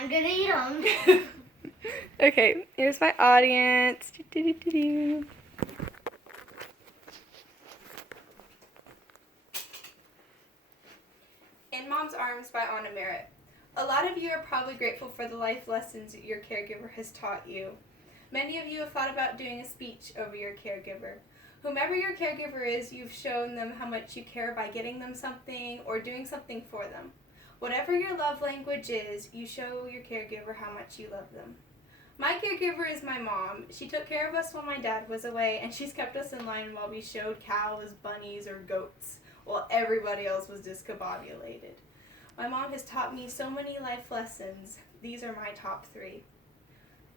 I'm gonna eat them. Okay, here's my audience. In Mom's Arms by Anna Merritt. A lot of you are probably grateful for the life lessons your caregiver has taught you. Many of you have thought about doing a speech over your caregiver. Whomever your caregiver is, you've shown them how much you care by getting them something or doing something for them. Whatever your love language is, you show your caregiver how much you love them. My caregiver is my mom. She took care of us while my dad was away, and she's kept us in line while we showed cows, bunnies, or goats, while everybody else was discombobulated. My mom has taught me so many life lessons. These are my top 3.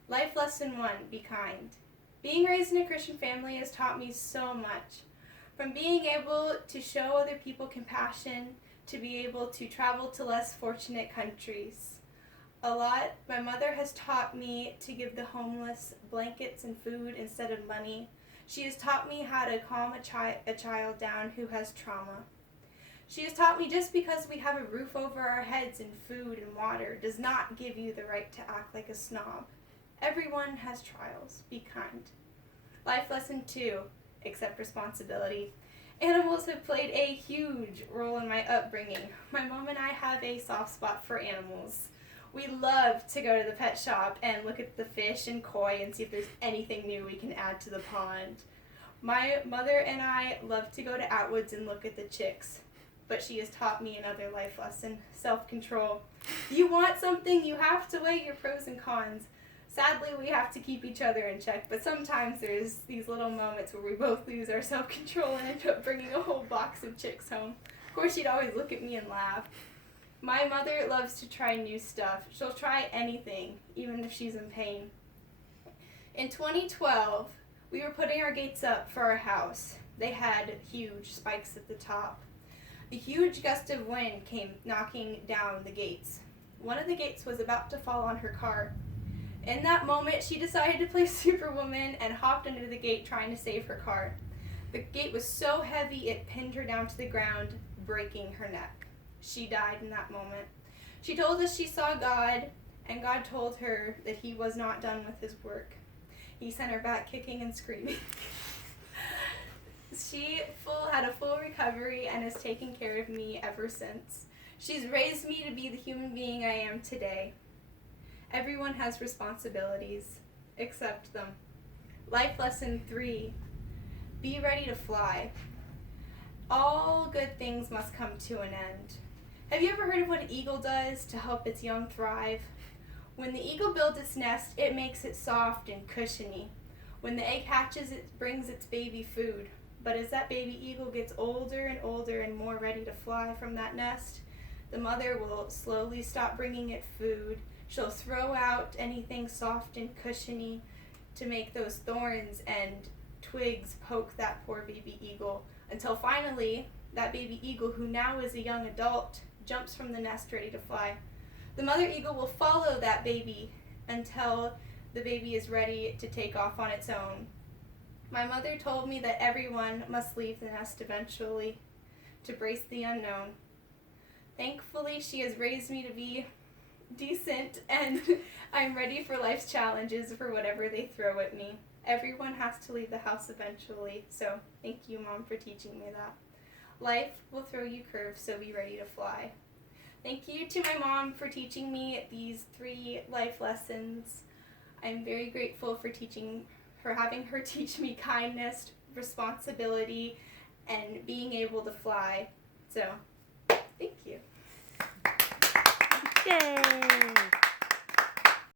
Life lesson 1, be kind. Being raised in a Christian family has taught me so much. From being able to show other people compassion, to be able to travel to less fortunate countries. My mother has taught me to give the homeless blankets and food instead of money. She has taught me how to calm a child down who has trauma. She has taught me just because we have a roof over our heads and food and water does not give you the right to act like a snob. Everyone has trials. Be kind. Life lesson 2, accept responsibility. Animals have played a huge role in my upbringing. My mom and I have a soft spot for animals. We love to go to the pet shop and look at the fish and koi and see if there's anything new we can add to the pond. My mother and I love to go to Atwoods and look at the chicks. But she has taught me another life lesson, self-control. You want something, you have to weigh your pros and cons. Sadly, we have to keep each other in check, but sometimes there's these little moments where we both lose our self-control and end up bringing a whole box of chicks home. Of course, she'd always look at me and laugh. My mother loves to try new stuff. She'll try anything, even if she's in pain. In 2012, we were putting our gates up for our house. They had huge spikes at the top. A huge gust of wind came knocking down the gates. One of the gates was about to fall on her car. In that moment, she decided to play Superwoman and hopped under the gate trying to save her car. The gate was so heavy it pinned her down to the ground, breaking her neck. She died in that moment. She told us she saw God, and God told her that he was not done with his work. He sent her back kicking and screaming. She had a full recovery and has taken care of me ever since. She's raised me to be the human being I am today. Everyone has responsibilities. Accept them. Life lesson 3, be ready to fly. All good things must come to an end. Have you ever heard of what an eagle does to help its young thrive? When the eagle builds its nest, it makes it soft and cushiony. When the egg hatches, it brings its baby food. But as that baby eagle gets older and older and more ready to fly from that nest, the mother will slowly stop bringing it food. She'll throw out anything soft and cushiony to make those thorns and twigs poke that poor baby eagle until finally that baby eagle, who now is a young adult, jumps from the nest ready to fly. The mother eagle will follow that baby until the baby is ready to take off on its own. My mother told me that everyone must leave the nest eventually to brace the unknown. Thankfully, she has raised me to be decent, and I'm ready for life's challenges for whatever they throw at me. Everyone has to leave the house eventually, so thank you, Mom, for teaching me that. Life will throw you curves, so be ready to fly. Thank you to my mom for teaching me these 3 life lessons. I'm very grateful for having her teach me kindness, responsibility, and being able to fly. So, thank you. Yay!